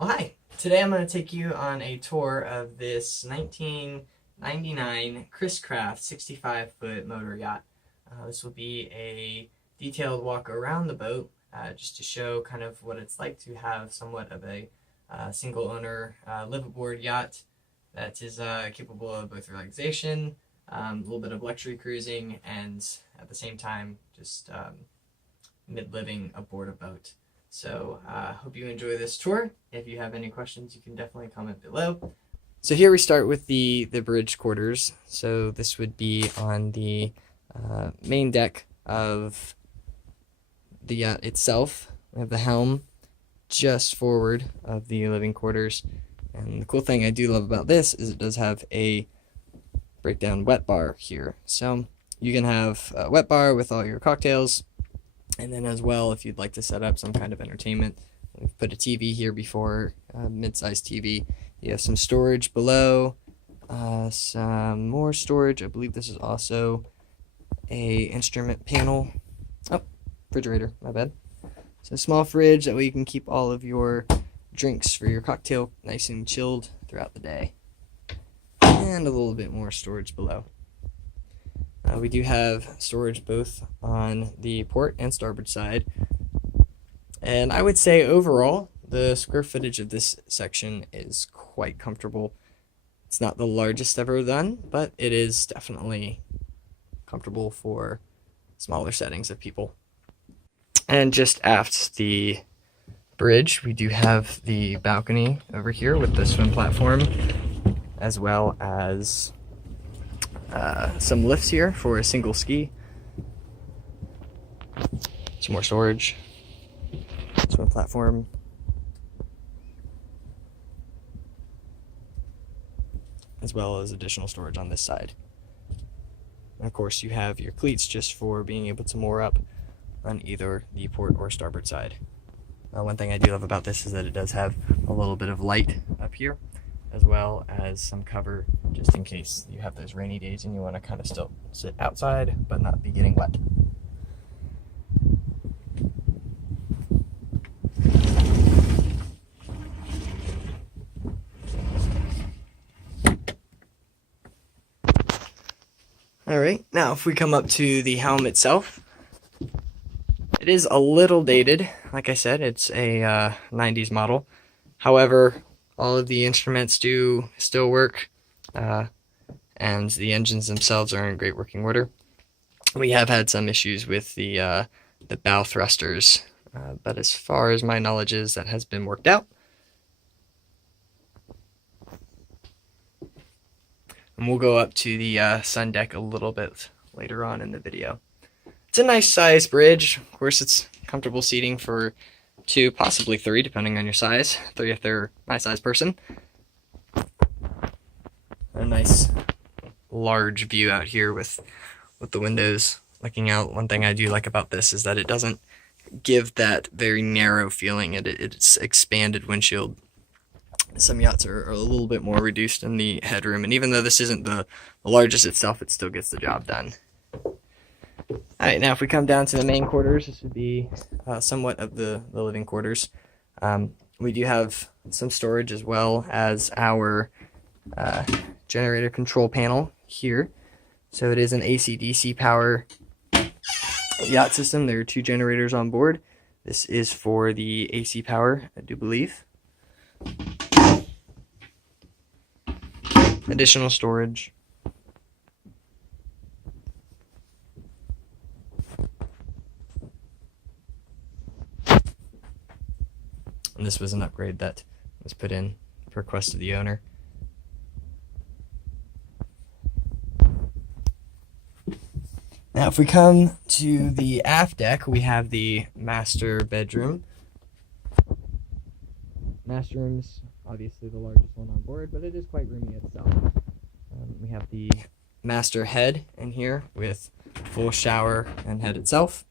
Well, hi. Today I'm going to take you on a tour of this 1999 Chris Craft 65-foot motor yacht. This will be a detailed walk around the boat just to show kind of what it's like to have somewhat of a single owner live-aboard yacht that is capable of both relaxation, a little bit of luxury cruising, and at the same time just mid-living aboard a boat. So hope you enjoy this tour. If you have any questions, you can definitely comment below. So here we start with the bridge quarters. So this would be on the main deck of the yacht itself. We have the helm just forward of the living quarters. And the cool thing I do love about this is it does have a breakdown wet bar here. So you can have a wet bar with all your cocktails. And then as well, if you'd like to set up some kind of entertainment, we've put a TV here before, mid-sized TV. You have some storage below, some more storage. I believe this is also a instrument panel. Oh, refrigerator, my bad. So a small fridge, that way you can keep all of your drinks for your cocktail nice and chilled throughout the day. And a little bit more storage below. We do have storage both on the port and starboard side. And I would say overall, the square footage of this section is quite comfortable. It's not the largest ever done, but it is definitely comfortable for smaller settings of people. And just aft the bridge, we do have the balcony over here with the swim platform, as well as some lifts here for a single ski. Some more storage. Swim platform. As well as additional storage on this side. And of course, you have your cleats just for being able to moor up on either the port or starboard side. One thing I do love about this is that it does have a little bit of light up here, as well as some cover just in case you have those rainy days and you want to kind of still sit outside but not be getting wet. Alright, now if we come up to the helm itself, it is a little dated. Like I said, it's a 90s model. However, all of the instruments do still work, and the engines themselves are in great working order. We have had some issues with the bow thrusters, but as far as my knowledge is, that has been worked out. And we'll go up to the sun deck a little bit later on in the video. It's a nice size bridge. Of course, it's comfortable seating for 2, possibly 3, depending on your size. 3 if they're my size person. A nice large view out here with the windows looking out. One thing I do like about this is that it doesn't give that very narrow feeling. It's expanded windshield. Some yachts are a little bit more reduced in the headroom, and even though this isn't the largest itself, it still gets the job done. Alright, now if we come down to the main quarters, this would be somewhat of the living quarters. We do have some storage as well as our generator control panel here. So it is an AC/DC power yacht system. There are 2 generators on board. This is for the AC power, I do believe. Additional storage. And this was an upgrade that was put in per request of the owner. Now if we come to the aft deck, we have the master bedroom. Master room's obviously the largest one on board, but it is quite roomy itself. We have the master head in here with full shower and head itself.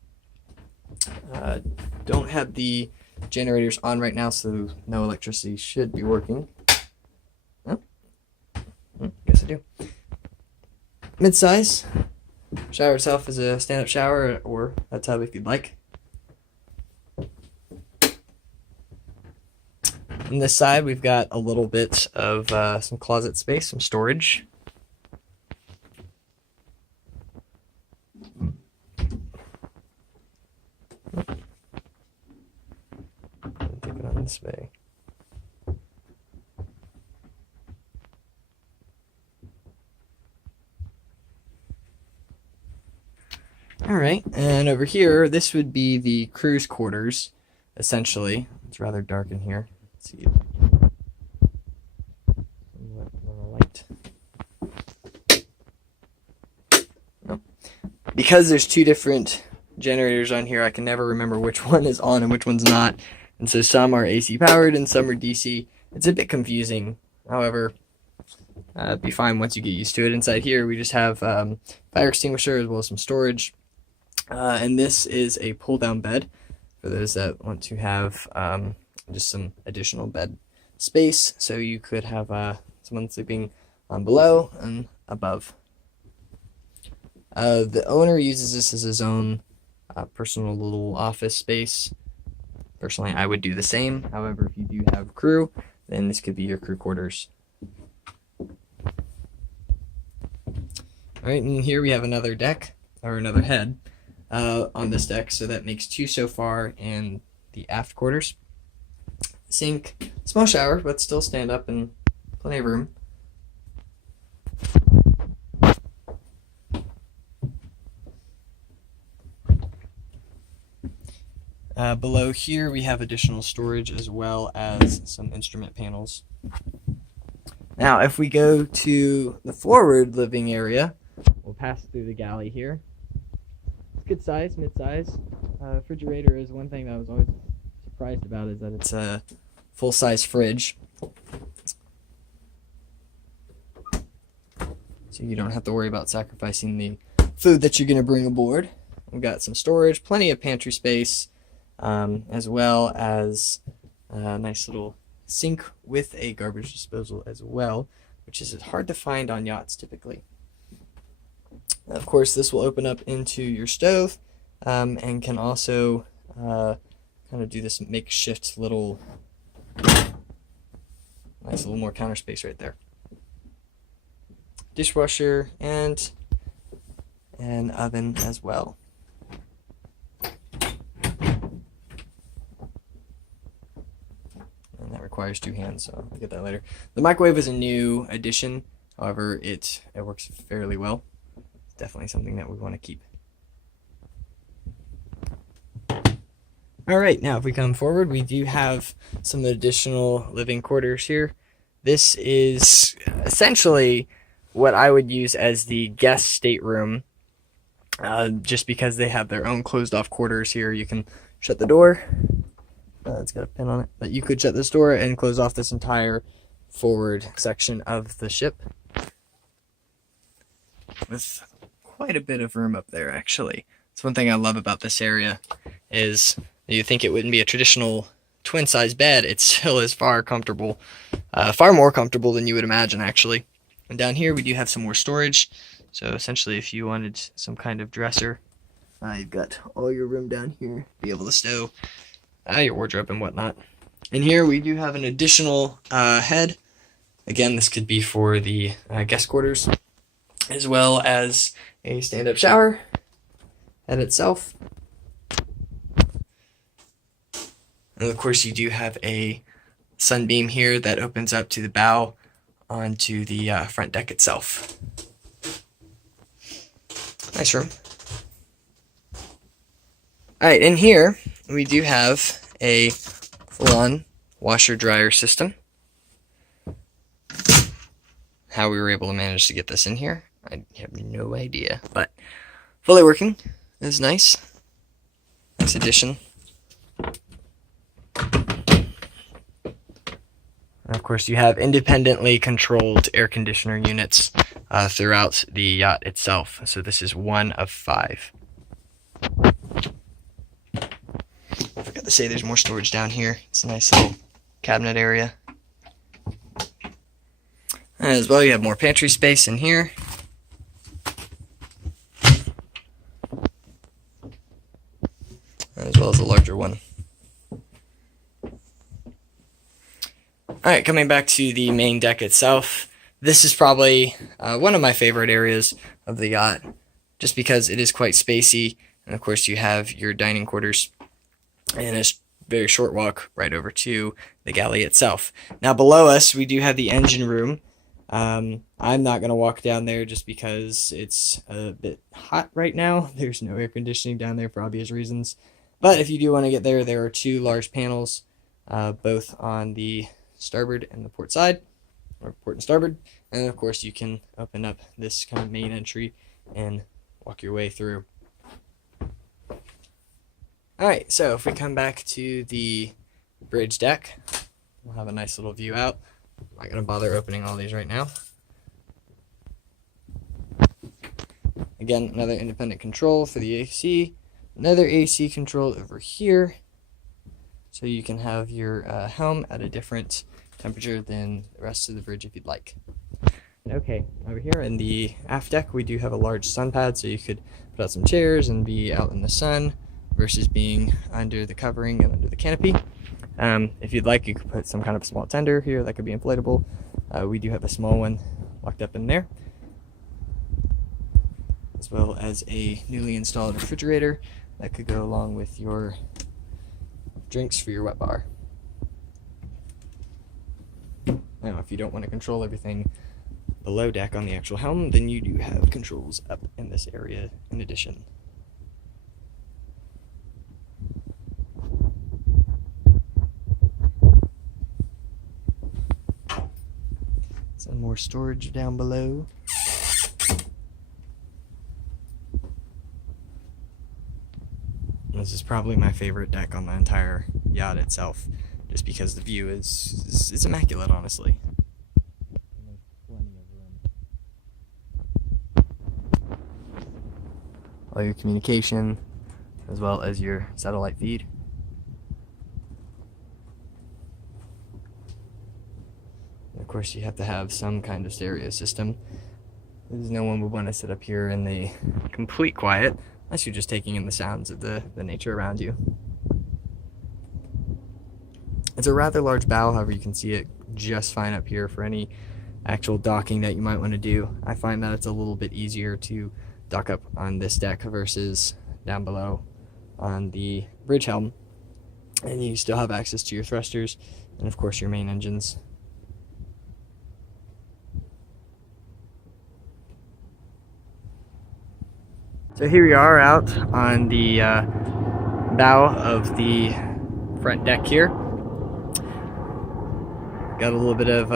Don't have the generators on right now, so no electricity should be working. Oh, guess I do. Mid-size. Shower itself is a stand-up shower or a tub if you'd like. On this side, we've got a little bit of some closet space, some storage. Take it on this way. All right, and over here, this would be the crew's quarters, essentially. It's rather dark in here. Let's see. Light. Oh. Because there's two different generators on here, I can never remember which one is on and which one's not. And so some are AC powered and some are DC. It's a bit confusing. However, be fine once you get used to it. Inside here, we just have fire extinguisher as well as some storage. And this is a pull-down bed for those that want to have just some additional bed space. So you could have someone sleeping below and above. The owner uses this as his own personal little office space. Personally, I would do the same. However, if you do have crew, then this could be your crew quarters. All right, and here we have another deck, or another head on this deck, so that makes two so far in the aft quarters. Sink, small shower, but still stand up and plenty of room. Below here we have additional storage as well as some instrument panels. Now if we go to the forward living area, we'll pass through the galley here. It's good size, mid-size. Refrigerator is one thing that I was always surprised about, is that it's a full-size fridge. So you don't have to worry about sacrificing the food that you're going to bring aboard. We've got some storage, plenty of pantry space, as well as a nice little sink with a garbage disposal as well, which is hard to find on yachts typically. Of course, this will open up into your stove and can also kind of do this makeshift little, nice little more counter space right there. Dishwasher and an oven as well. And that requires two hands, so I'll get that later. The microwave is a new addition. However, it works fairly well. It's definitely something that we want to keep. All right, now if we come forward, we do have some additional living quarters here. This is essentially what I would use as the guest stateroom, just because they have their own closed off quarters here. You can shut the door. It's got a pin on it, but you could shut this door and close off this entire forward section of the ship with quite a bit of room up there, actually. It's one thing I love about this area is you think it wouldn't be a traditional twin size bed. It still is far comfortable, far more comfortable than you would imagine, actually. And down here we do have some more storage. So essentially, if you wanted some kind of dresser, you've got all your room down here, be able to stow your wardrobe and whatnot. And here we do have an additional head. Again, this could be for the guest quarters, as well as a stand-up shower head itself. And of course, you do have a sunbeam here that opens up to the bow onto the front deck itself. Nice room. Alright, in here we do have a full-on washer-dryer system. How we were able to manage to get this in here, I have no idea, but fully working is nice. Nice addition. And of course, you have independently controlled air conditioner units throughout the yacht itself. So this is one of 5. I forgot to say there's more storage down here. It's a nice little cabinet area. And as well, you have more pantry space in here. As well as a larger one. Alright, coming back to the main deck itself, this is probably one of my favorite areas of the yacht, just because it is quite spacey, and of course you have your dining quarters and a very short walk right over to the galley itself. Now below us we do have the engine room. I'm not going to walk down there just because it's a bit hot right now. There's no air conditioning down there for obvious reasons. But if you do want to get there, there are two large panels, both on the starboard and the port side, or port and starboard. And of course you can open up this kind of main entry and walk your way through. Alright, so if we come back to the bridge deck, we'll have a nice little view out. I'm not going to bother opening all these right now. Again, another independent control for the AC. Another AC control over here. So you can have your helm at a different temperature than the rest of the bridge if you'd like. Okay, over here in the aft deck we do have a large sun pad, so you could put out some chairs and be out in the sun versus being under the covering and under the canopy. If you'd like, you could put some kind of small tender here that could be inflatable. We do have a small one locked up in there, as well as a newly installed refrigerator that could go along with your drinks for your wet bar. Now, if you don't want to control everything below deck on the actual helm, then you do have controls up in this area in addition. Some more storage down below. This is probably my favorite deck on the entire yacht itself, just because the view is immaculate, honestly. All your communication, as well as your satellite feed. And of course, you have to have some kind of stereo system, because no one would want to sit up here in the complete quiet unless you're just taking in the sounds of the nature around you. It's a rather large bow, however you can see it just fine up here for any actual docking that you might want to do. I find that it's a little bit easier to dock up on this deck versus down below on the bridge helm. And you still have access to your thrusters and of course your main engines. So here we are out on the bow of the front deck here. Got a little bit of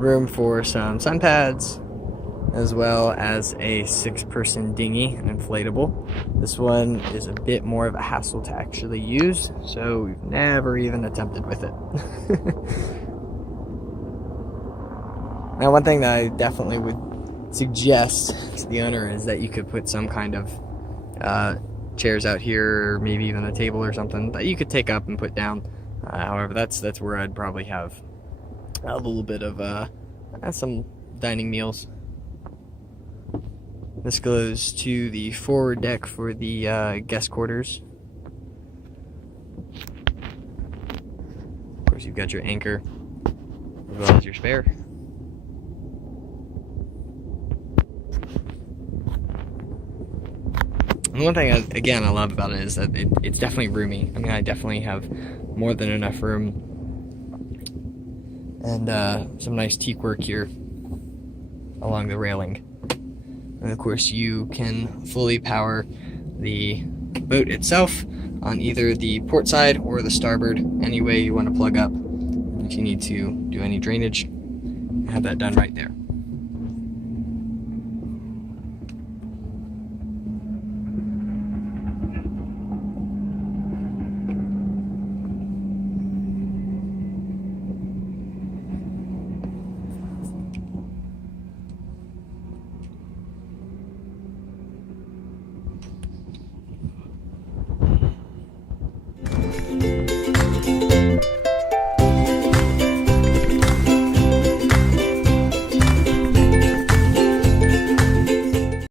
room for some sun pads, as well as a 6-person dinghy, an inflatable. This one is a bit more of a hassle to actually use, so we've never even attempted with it. Now, one thing that I definitely would suggest to the owner is that you could put some kind of chairs out here, or maybe even a table or something that you could take up and put down. However, that's where I'd probably have a little bit of some dining meals. This goes to the forward deck for the guest quarters. Of course, you've got your anchor as well as your spare. And one thing, again, I love about it is that it's definitely roomy. I mean, I definitely have more than enough room. And some nice teak work here along the railing. And of course, you can fully power the boat itself on either the port side or the starboard, any way you want to plug up. If you need to do any drainage, have that done right there.